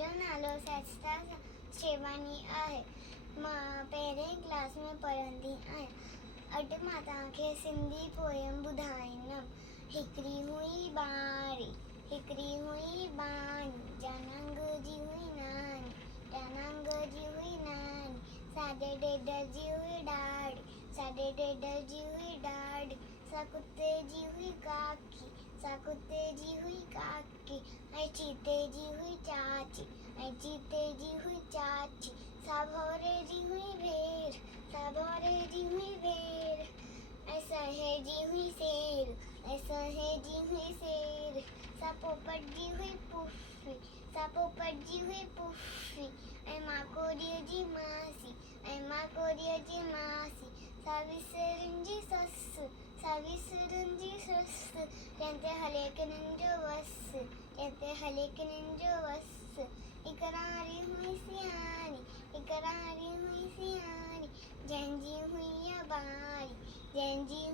मुंहिंजो नालो सचता शेवानी आहे। मां पहिरें क्लास में पढ़ंदी आहियां। अॼु मां तव्हांखे सिंधी पोयम ॿुधाईंदमि। हिकिड़ी हुई ॿारी, हिकिड़ी हुई बानी, जनंग जी हुई नानी, जनंग जी हुई नानी, साॾे ॾेढ जी हुई ॾाॾी, साॾे ॾेढ जी हुई ॾाॾी, सा कुते जी हुई काकी, सा कुते जी हुई काकी, ऐं चीते जी हुई चाची, ऐं चीते जी हुई चाची, सा भौरे जी हुई भेर, सा भौरे जी हुई भेर, ऐं सहे जी हुई शेर, ऐं सहे जी हुई शेर, सा पोपट जी हुई पुफी, सा पोपट जी हुई पुफी, ऐं माकोड़ीअ जी मासी, ऐं माकोड़ीअ जी मासी, सा विसरुनि जी ससु, सा विसरुनि जी ससु, जंहिंते हले किन्हनि जो वसु, जंहिंते हले किन्हनि जो वसु, हिकु राणी हुई सियाणी, हिकु राणी हुई सियाणी, जंहिंजी हुई ॿारी, जंहिंजी